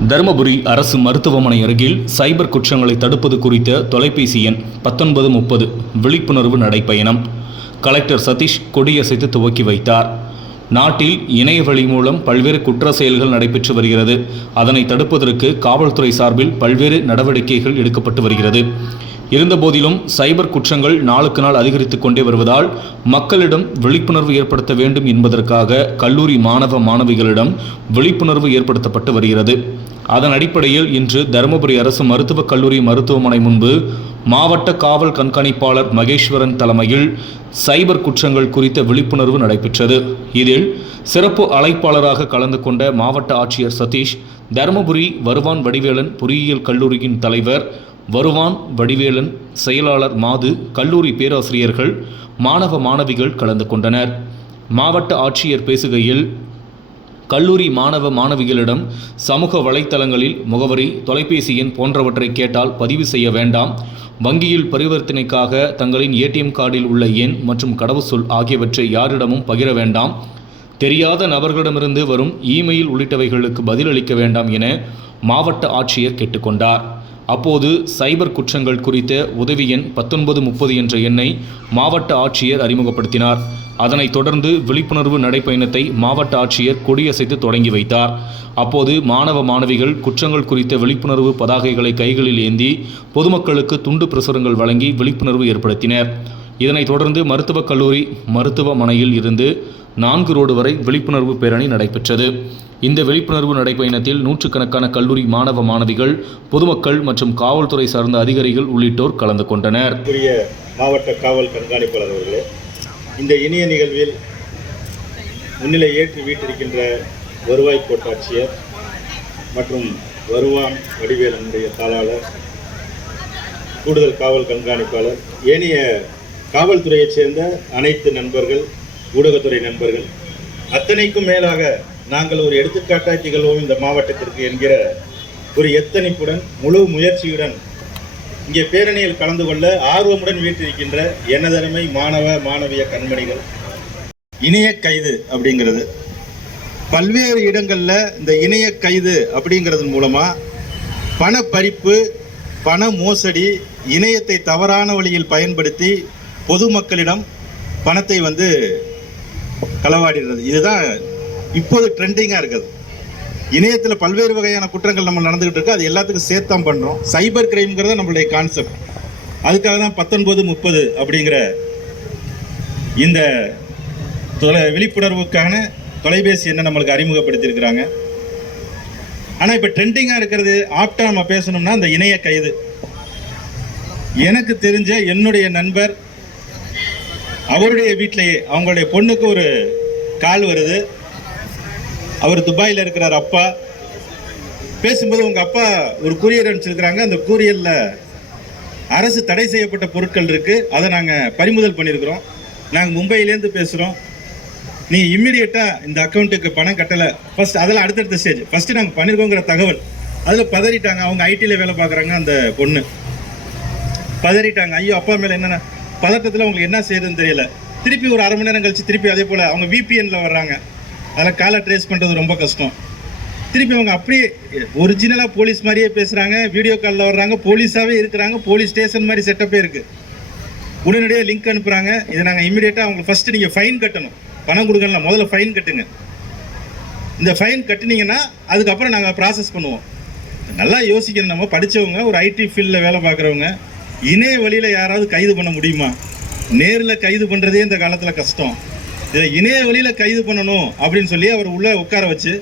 தருமபுரி அரசு மருத்துவமனை அருகில் சைபர் குற்றங்களை தடுப்பது குறித்த தொலைபேசி எண் பத்தொன்பது முப்பது. விழிப்புணர்வு நடைப்பயணம் கலெக்டர் சதீஷ் கொடியசைத்து துவக்கி வைத்தார். நாட்டில் இணையவழி மூலம் பல்வேறு குற்ற செயல்கள் நடைபெற்று வருகிறது. அதனை தடுப்பதற்கு காவல்துறை சார்பில் பல்வேறு நடவடிக்கைகள் எடுக்கப்பட்டு வருகிறது. இருந்தபோதிலும் சைபர் குற்றங்கள் நாளுக்கு நாள் அதிகரித்துக் கொண்டே வருவதால் மக்களிடம் விழிப்புணர்வு ஏற்படுத்த வேண்டும் என்பதற்காக கல்லூரி மாணவ மாணவிகளிடம் விழிப்புணர்வு ஏற்படுத்தப்பட்டு வருகிறது. அதன் அடிப்படையில் இன்று தருமபுரி அரசு மருத்துவக் கல்லூரி மருத்துவமனை முன்பு மாவட்ட காவல் கண்காணிப்பாளர் மகேஸ்வரன் தலைமையில் சைபர் குற்றங்கள் குறித்த விழிப்புணர்வு நடைபெற்றது. இதில் சிறப்பு அழைப்பாளராக கலந்து கொண்ட மாவட்ட ஆட்சியர் சதீஷ் தருமபுரி வருவான் வடிவேலன் பொறியியல் கல்லூரியின் தலைவர் வருவான் வடிவேலன் செயலாளர் மாது கல்லூரி பேராசிரியர்கள் மாணவ மாணவிகள் கலந்து கொண்டனர். மாவட்ட ஆட்சியர் பேசுகையில் கல்லூரி மாணவ மாணவிகளிடம் சமூக வலைத்தளங்களில் முகவரி தொலைபேசி எண் போன்றவற்றை கேட்டால் பதிவு செய்ய வேண்டாம். வங்கியில் பரிவர்த்தனைக்காக தங்களின் ஏடிஎம் கார்டில் உள்ள எண் மற்றும் கடவுச்சொல் ஆகியவற்றை யாரிடமும் பகிர வேண்டாம். தெரியாத நபர்களிடமிருந்து வரும் இமெயில் உள்ளிட்டவைகளுக்கு பதிலளிக்க வேண்டாம் என மாவட்ட ஆட்சியர் கேட்டுக்கொண்டார். அப்போது சைபர் குற்றங்கள் குறித்த உதவி எண் பத்தொன்பது முப்பது என்ற எண்ணை மாவட்ட ஆட்சியர் அறிமுகப்படுத்தினார். அதனைத் தொடர்ந்து விழிப்புணர்வு நடைப்பயணத்தை மாவட்ட ஆட்சியர் கொடியசைத்து தொடங்கி வைத்தார். அப்போது மாணவ மாணவிகள் குற்றங்கள் குறித்த விழிப்புணர்வு பதாகைகளை கைகளில் ஏந்தி பொதுமக்களுக்கு துண்டு பிரசுரங்கள் வழங்கி விழிப்புணர்வு ஏற்படுத்தினர். இதனைத் தொடர்ந்து மருத்துவக் கல்லூரி மருத்துவமனையில் இருந்து நான்கு ரோடு வரை விழிப்புணர்வு பேரணி நடைபெற்றது. இந்த விழிப்புணர்வு நடைப்பயணத்தில் நூற்றுக்கணக்கான கல்லூரி மாணவ மாணவிகள் பொதுமக்கள் மற்றும் காவல்துறை சார்ந்த அதிகாரிகள் உள்ளிட்டோர் கலந்து கொண்டனர். புரிய மாவட்ட காவல் கண்காணிப்பாளர் அவர்களே இந்த இனிய நிகழ்வில் முன்னிலை ஏற்று வீட்டிருக்கின்ற வருவாய் கோட்டாட்சியர் மற்றும் வருவான் வடிவேலனுடைய தாளாளர் கூடுதல் காவல் கண்காணிப்பாளர் ஏனைய காவல்துறையைச் சேர்ந்த அனைத்து நண்பர்கள் ஊடகத்துறை நண்பர்கள் அத்தனைக்கும் மேலாக நாங்கள் ஒரு எடுத்துக்காட்டாய் திகழ்வோம் இந்த மாவட்டத்திற்கு என்கிற ஒரு எத்தனைப்புடன் முழு முயற்சியுடன் இங்கே பேரணியில் கலந்து கொள்ள ஆர்வமுடன் வீட்டிருக்கின்ற எனதருமை மாணவ மாணவிய கண்மணிகள் இணைய கைது அப்படிங்கிறது. பல்வேறு இடங்களில் இந்த இணைய கைது அப்படிங்கிறது மூலமாக பண பறிப்பு பண மோசடி இணையத்தை தவறான வழியில் பயன்படுத்தி பொதுமக்களிடம் பணத்தை வந்து களவாடிடுறது. இதுதான் இப்போது ட்ரெண்டிங்காக இருக்குது. இணையத்தில் பல்வேறு வகையான குற்றங்கள் நம்ம நடந்துகிட்டு இருக்கு. அது எல்லாத்துக்கும் சேர்த்தான் பண்ணுறோம் சைபர் கிரைம்ங்கிறது நம்மளுடைய கான்செப்ட் அதுக்காக தான் பத்தொன்பது முப்பது அப்படிங்கிற இந்த தொலை விழிப்புணர்வுக்கான தொலைபேசி என்ன நம்மளுக்கு அறிமுகப்படுத்தியிருக்கிறாங்க. ஆனால் இப்போ ட்ரெண்டிங்காக இருக்கிறது ஆப்டா நம்ம பேசணும்னா இந்த இணைய கைது. எனக்கு தெரிஞ்ச என்னுடைய நண்பர் அவருடைய வீட்டிலேயே அவங்களுடைய பொண்ணுக்கு ஒரு கால் வருது. அவர் துபாயில் இருக்கிறார் அப்பா. பேசும்போது உங்கள் அப்பா ஒரு கூரியர் அனுப்பிச்சிருக்கிறாங்க. அந்த கூரியரில் அரசு தடை செய்யப்பட்ட பொருட்கள் இருக்குது அதை நாங்கள் பறிமுதல் பண்ணியிருக்கிறோம் நாங்கள் மும்பையிலேருந்து பேசுகிறோம் நீ இம்மிடியட்டாக இந்த அக்கௌண்ட்டுக்கு பணம் கட்டலை. ஃபஸ்ட் அதெல்லாம் அடுத்தடுத்த ஸ்டேஜ் ஃபஸ்ட்டு நாங்கள் பண்ணியிருக்கோங்கிற தகவல். அதில் பதறிட்டாங்க. அவங்க ஐடியில் வேலை பார்க்குறாங்க அந்த பொண்ணு. பதறிட்டாங்க. ஐயோ அப்பா மேலே என்னென்ன பதட்டத்தில் உங்களுக்கு என்ன செய்யறதுன்னு தெரியல. திருப்பி ஒரு அரை மணி நேரம் கழிச்சு திருப்பி அதே போல் அவங்க விபிஎனில் வர்றாங்க. அதில் காலை ட்ரேஸ் பண்ணுறது ரொம்ப கஷ்டம். திருப்பி அவங்க அப்படியே ஒரிஜினலாக போலீஸ் மாதிரியே பேசுகிறாங்க வீடியோ காலில் வர்றாங்க. போலீஸாகவே இருக்கிறாங்க. போலீஸ் ஸ்டேஷன் மாதிரி செட்டப்பே இருக்குது உடனடியாக லிங்க் அனுப்புகிறாங்க இதை நாங்கள் இமீடியட்டாக அவங்களுக்கு ஃபஸ்ட்டு நீங்கள் ஃபைன் கட்டணும். பணம் கொடுக்கலாம் முதல்ல ஃபைன் கட்டுங்க. இந்த ஃபைன் கட்டினீங்கன்னா அதுக்கப்புறம் நாங்கள் ப்ராசஸ் பண்ணுவோம். நல்லா யோசிக்கணும். நம்ம படித்தவங்க ஒரு ஐடி ஃபீல்டில் வேலை பார்க்குறவங்க இணைய வழியில் யாராவது கைது பண்ண முடியுமா? நேரில் கைது பண்ணுறதே இந்த காலத்தில் கஷ்டம். இதை இணைய வழியில் கைது பண்ணணும் அப்படின்னு சொல்லி அவர் உள்ளே உட்கார வச்சு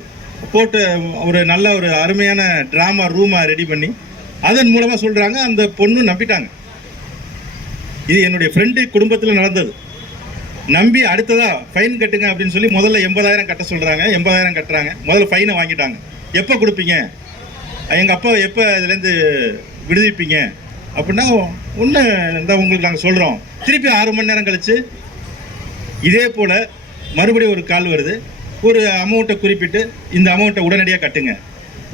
போட்டு ஒரு நல்ல ஒரு அருமையான ட்ராமா ரூமாக ரெடி பண்ணி அதன் மூலமாக சொல்கிறாங்க அந்த பொண்ணு நம்பிட்டாங்க. இது என்னுடைய ஃப்ரெண்டு குடும்பத்தில் நடந்தது. நம்பி அடுத்ததாக ஃபைன் கட்டுங்க அப்படின்னு சொல்லி முதல்ல எண்பதாயிரம் கட்ட சொல்கிறாங்க எண்பதாயிரம் கட்டுறாங்க. முதல்ல ஃபைனை வாங்கிட்டாங்க. எப்போ கொடுப்பீங்க? எங்கள் அப்பா எப்போ இதுலேருந்து விடுவிப்பீங்க? அப்படின்னா ஒன்று இந்த உங்களுக்கு நாங்கள் சொல்கிறோம் திருப்பி ஆறு மணி நேரம் கழித்து இதே போல் மறுபடியும் ஒரு கால் வருது. ஒரு அமௌண்ட்டை குறிப்பிட்டு இந்த அமௌண்ட்டை உடனடியாக கட்டுங்க.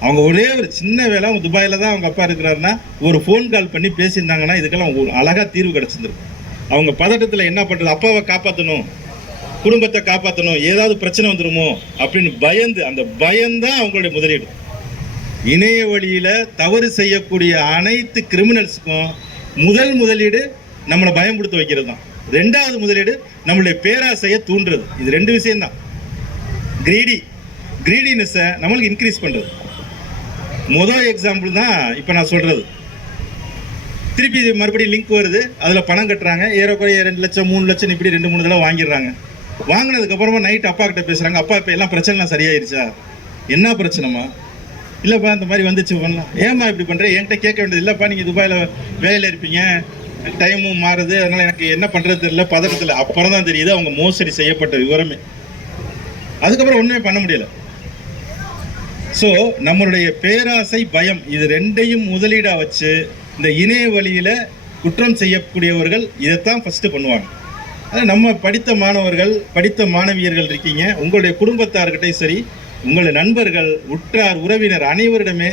அவங்க ஒரே ஒரு சின்ன வேலை அவங்க துபாயில் தான் அவங்க அப்பா இருக்கிறாருன்னா ஒரு ஃபோன் கால் பண்ணி பேசியிருந்தாங்கன்னா இதுக்கெல்லாம் ஒரு அழகாக தீர்வு கிடச்சிருந்துருக்கும். அவங்க பதட்டத்தில் என்ன பண்ணுறது அப்பாவை காப்பாற்றணும் குடும்பத்தை காப்பாற்றணும் ஏதாவது பிரச்சனை வந்துடுமோ அப்படின்னு பயந்து அந்த பயம்தான் அவங்களுடைய முதலீடு. இணைய வழியில் தவறு செய்யக்கூடிய அனைத்து கிரிமினல்ஸுக்கும் முதல் முதலீடு நம்மளை பயன்படுத்த வைக்கிறது தான் ரெண்டாவது முதலீடு நம்மளுடைய பேராசையை தூண்டுறது. இது ரெண்டு விஷயம்தான். கிரீடி கிரீடினஸை நம்மளுக்கு இன்க்ரீஸ் பண்ணுறது முதல் எக்ஸாம்பிள் தான் இப்போ நான் சொல்கிறது திருப்பி இது மறுபடியும் லிங்க் வருது. அதில் பணம் கட்டுறாங்க. ஏறக்குறைய ரெண்டு லட்சம் மூணு லட்சம் இப்படி ரெண்டு மூணு தடவை வாங்கிடுறாங்க. வாங்கினதுக்கப்புறமா நைட் அப்பா கிட்ட பேசுகிறாங்க அப்பா இப்போ எல்லாம் பிரச்சனைலாம் சரியாயிருச்சா? என்ன பிரச்சனைமா இல்லைப்பா இந்த மாதிரி வந்துச்சு பண்ணலாம் ஏம்மா இப்படி பண்ணுற என்கிட்ட கேட்க வேண்டியது இல்லைப்பா நீங்கள் துபாயில் வேலையில் இருப்பீங்க. டைமும் மாறுது. அதனால் எனக்கு என்ன பண்ணுறது தெரியல பதட்டத்தில். அப்புறம் தான் தெரியுது அவங்க மோசடி செய்யப்பட்ட விவரமே. அதுக்கப்புறம் ஒன்றுமே பண்ண முடியல. ஸோ நம்மளுடைய பேராசை பயம் இது ரெண்டையும் முதலீடாக வச்சு இந்த இணைய வழியில் குற்றம் செய்யக்கூடியவர்கள் இதைத்தான் ஃபஸ்ட்டு பண்ணுவாங்க. அதான் நம்ம படித்த மாணவர்கள் படித்த மாணவியர்கள் இருக்கீங்க உங்களுடைய குடும்பத்தார்கிட்டையும் சரி உங்களது நண்பர்கள் உற்றார் உறவினர் அனைவரிடமே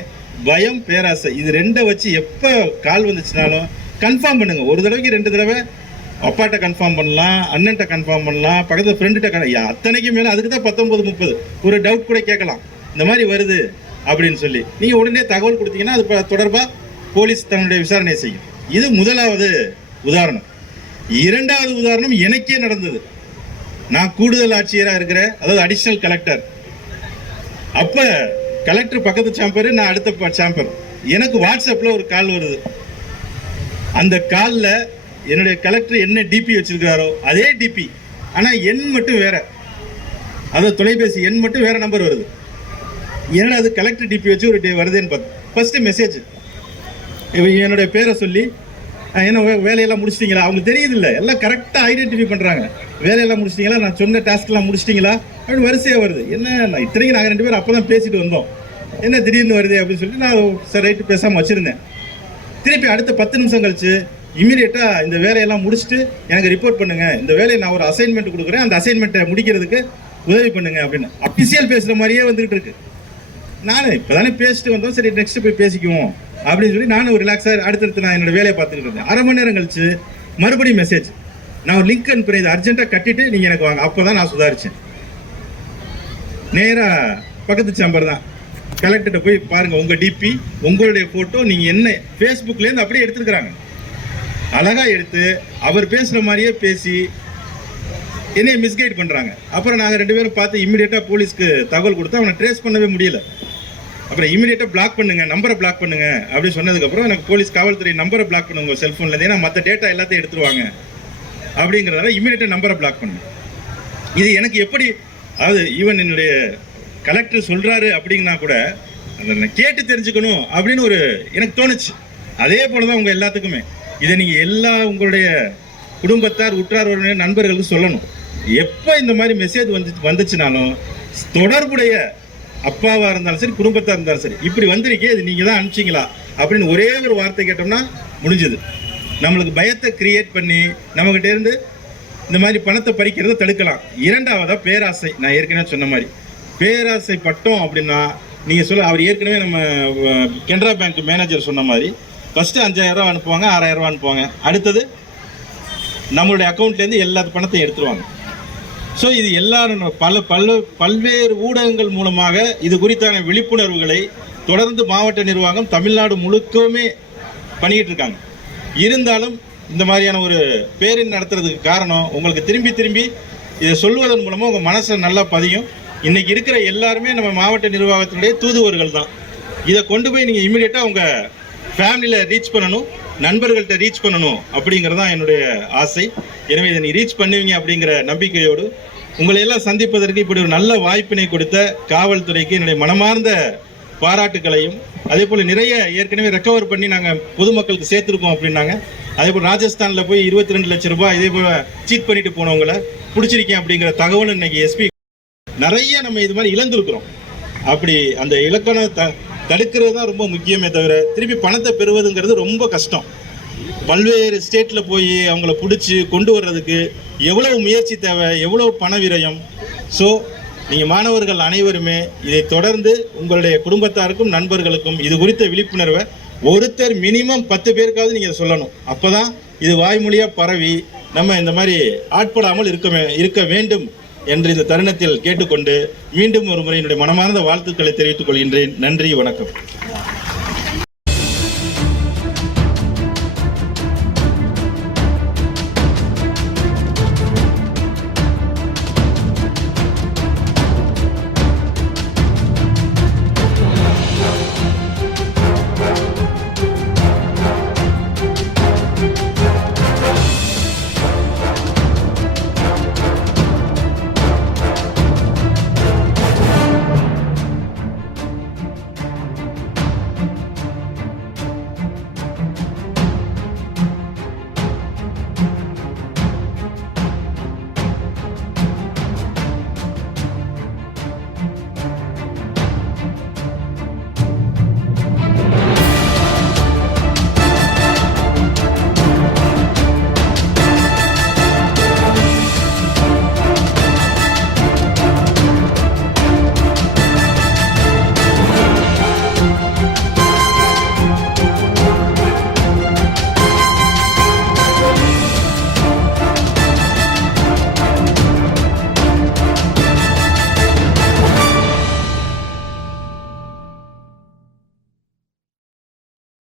பயம் பேராசை இது ரெண்டை வச்சு எப்போ கால் வந்துச்சுனாலும் கன்ஃபார்ம் பண்ணுங்க. ஒரு தடவைக்கு ரெண்டு தடவை அப்பாட்ட கன்ஃபார்ம் பண்ணலாம் அண்ணன்ட்ட கன்ஃபார்ம் பண்ணலாம் பக்கத்தில் ஃப்ரெண்டுகிட்ட அத்தனைக்கு மேலே அதுக்கு தான் பத்தொம்பது முப்பது. ஒரு டவுட் கூட கேட்கலாம். இந்த மாதிரி வருது அப்படின்னு சொல்லி. நீங்கள் உடனே தகவல் கொடுத்தீங்கன்னா அது தொடர்பாக போலீஸ் தன்னுடைய விசாரணை செய்யும். இது முதலாவது உதாரணம். இரண்டாவது உதாரணம் எனக்கே நடந்தது. நான் கூடுதல் ஆட்சியராக இருக்கிறேன். அதாவது அடிஷ்னல் கலெக்டர் அப்ப கலெக்டர் பக்கத்து சாம்பர் நான் அடுத்த சாம்பர் எனக்கு வாட்ஸ்அப்ல ஒரு கால் வருது. அந்த காலில் என்னுடைய கலெக்டர் என்ன டிபி வச்சிருக்கிறாரோ அதே டிபி ஆனால் எண் மட்டும் வேற. அதாவது தொலைபேசி எண் மட்டும் வேற நம்பர் வருது. என்னடா அது கலெக்டர் டிபி வச்சு ஒரு டே வருதுன்னு பார்த்து ஃபர்ஸ்ட் மெசேஜ் என்னுடைய பேரை சொல்லி என்ன வேலையெல்லாம் முடிச்சிட்டீங்களா? அவங்க தெரியுது இல்லை. எல்லாம் கரெக்டாக ஐடென்டிஃபை பண்ணுறாங்க வேலையெல்லாம் முடிச்சிட்டிங்களா? நான் சொன்ன டாஸ்க்லாம் முடிச்சிட்டிங்களா? அப்படின்னு வரிசையாக வருது. என்ன இத்தனைக்கு நாங்கள் ரெண்டு பேரும் அப்போ தான் பேசிட்டு வந்தோம். என்ன திடீர்னு வருது அப்படின்னு சொல்லிட்டு நான் சார் ரைட்டு பேசாமல் வச்சுருந்தேன். திருப்பி அடுத்த பத்து நிமிஷம் கழிச்சு இமீடியட்டாக இந்த வேலையெல்லாம் முடிச்சுட்டு எனக்கு ரிப்போர்ட் பண்ணுங்கள் இந்த வேலையை நான் ஒரு அசைன்மெண்ட் கொடுக்குறேன். அந்த அசைன்மெண்ட்டை முடிக்கிறதுக்கு உதவி பண்ணுங்க அப்படின்னு. அபிஷியல் பேசுகிற மாதிரியே வந்துகிட்டு இருக்கு. நானும் இப்போ தானே பேசிட்டு வந்தோம். சரி நெக்ஸ்ட் போய் பேசிக்குவோம் அப்படின்னு சொல்லி நானும் ரிலாக்ஸாக அடுத்தடுத்து நான் என்னோட வேலையை பார்த்துக்கிட்டு இருந்தேன். அரை மணி நேரம் கழிச்சு மறுபடியும் மெசேஜ் நான் ஒரு லிங்க் அனுப்புறேன். இதை அர்ஜென்ட்டாக கட்டிட்டு நீங்கள் எனக்கு வாங்க. அப்போ தான் நான் சுதாரிச்சேன். நேரா பக்கத்து சேம்பர் தான். கலெக்டர்கிட்ட போய் பாருங்க உங்க டிபி உங்களுடைய போட்டோ நீங்க என்ன ஃபேஸ்புக்லேருந்து இருந்து அப்படியே எடுத்துருக்காங்க அழகா எடுத்து அவர் பேசுற மாதிரியே பேசி என்னைய மிஸ்கைட் பண்றாங்க. அப்புறம் நாங்க ரெண்டு பேரும் பார்த்து இமிடியேட்டா போலீஸ்க்கு தகவல் கொடுத்து அவனை ட்ரேஸ் பண்ணவே முடியல. அப்புறம் இமிடியேட்டா பிளாக் பண்ணுங்க நம்பரை பிளாக் பண்ணுங்க அப்படின்னு சொன்னதுக்கு அப்புறம் எனக்கு போலீஸ் காவல்துறை நம்பரை பிளாக் பண்ணுங்க உங்க செல்போன்ல ஏன்னா மற்ற டேட்டா எல்லாத்தையும் எடுத்துருவாங்க. அப்படிங்கிறதால இமீடியட்டாக நம்பரை பிளாக் பண்ணேன் இது எனக்கு எப்படி அதாவது ஈவன் என்னுடைய கலெக்டர் சொல்கிறாரு அப்படின்னா கூட அதை கேட்டு தெரிஞ்சுக்கணும் அப்படின்னு ஒரு எனக்கு தோணுச்சு. அதே போல தான் உங்கள் எல்லாத்துக்குமே. இதை நீங்கள் எல்லா உங்களுடைய குடும்பத்தார் உற்றார் உறவினர் நண்பர்களுக்கு சொல்லணும். எப்போ இந்த மாதிரி மெசேஜ் வந்து வந்துச்சுனாலும் தொடர்புடைய அப்பாவாக இருந்தாலும் சரி குடும்பத்தாக இருந்தாலும் சரி இப்படி வந்திருக்கே இது நீங்கள் தான் அனுப்பிச்சிங்களா அப்படின்னு ஒரே ஒரு வார்த்தை கேட்டோம்னா முடிஞ்சது. நம்மளுக்கு பயத்தை கிரியேட் பண்ணி நம்மகிட்ட இருந்து இந்த மாதிரி பணத்தை பறிக்கிறத தடுக்கலாம். இரண்டாவதா பேராசை. நான் ஏற்கனவே சொன்ன மாதிரி. பேராசை பட்டோம் அப்படின்னா நீங்க சொல்ல அவர் ஏற்கனவே நம்ம கெனரா பேங்க் மேனேஜர் சொன்ன மாதிரி ஃபர்ஸ்ட் அஞ்சாயிரம் அனுப்புவாங்க ஆறாயிரம் அனுப்புவாங்க. அடுத்தது நம்மளுடைய அக்கௌண்ட்லேருந்து எல்லா பணத்தையும் எடுத்துருவாங்க. ஸோ இது எல்லாரும் பல பல பல்வேறு ஊடகங்கள் மூலமாக இது குறித்தான விழிப்புணர்வுகளை தொடர்ந்து மாவட்ட நிர்வாகம் தமிழ்நாடு முழுக்கவுமே பண்ணிக்கிட்டு இருக்காங்க. இருந்தாலும் இந்த மாதிரியான ஒரு பேரின் நடத்துறதுக்கு காரணம் உங்களுக்கு திரும்பி திரும்பி இதை சொல்வதன் மூலமாக உங்கள் மனசில் நல்லா பதியும். இன்றைக்கி இருக்கிற எல்லாருமே நம்ம மாவட்ட நிர்வாகத்தினுடைய தூதுவர்கள் தான். இதை கொண்டு போய் நீங்கள் இமீடியட்டாக உங்கள் ஃபேமிலியில் ரீச் பண்ணணும் நண்பர்கள்ட்ட ரீச் பண்ணணும் அப்படிங்கிறது தான் என்னுடைய ஆசை. எனவே இதை நீ ரீச் பண்ணுவீங்க அப்படிங்கிற நம்பிக்கையோடு உங்களை எல்லாம் சந்திப்பதற்கு இப்படி ஒரு நல்ல வாய்ப்பினை கொடுத்த காவல்துறைக்கு என்னுடைய மனமார்ந்த பாராட்டுக்களையும் அதே போல் நிறைய ஏற்கனவே ரெக்கவர் பண்ணி நாங்கள் பொதுமக்களுக்கு சேர்த்துருக்கோம் அப்படின்னாங்க. அதே போல் ராஜஸ்தானில் போய் இருபத்தி ரெண்டு லட்சம் ரூபாய் இதே போல் சீட் பண்ணிட்டு போனவங்களை பிடிச்சிருக்கேன் அப்படிங்கிற தகவல் இன்னைக்கு எஸ்பி நிறைய நம்ம இது மாதிரி இழந்திருக்கிறோம். அப்படி அந்த இலக்கணம் த தடுக்கிறது தான் ரொம்ப முக்கியமே தவிர திருப்பி பணத்தை பெறுவதுங்கிறது ரொம்ப கஷ்டம். பல்வேறு ஸ்டேட்டில் போய் அவங்கள பிடிச்சி கொண்டு வர்றதுக்கு எவ்வளவு முயற்சி தேவை எவ்வளவு பண விரயம். ஸோ நீங்கள் மாணவர்கள் அனைவருமே இதை தொடர்ந்து உங்களுடைய குடும்பத்தாருக்கும் நண்பர்களுக்கும் இது குறித்த விழிப்புணர்வை ஒருத்தர் மினிமம் பத்து பேருக்காவது நீங்கள் சொல்லணும். அப்போ தான் இது வாய்மொழியாக பரவி நம்ம இந்த மாதிரி ஆட்படாமல் இருக்க இருக்க வேண்டும் என்று இந்த தருணத்தில் கேட்டுக்கொண்டு மீண்டும் ஒரு முறை என்னுடைய மனமார்ந்த வாழ்த்துக்களை தெரிவித்துக் கொள்கின்றேன். நன்றி வணக்கம்.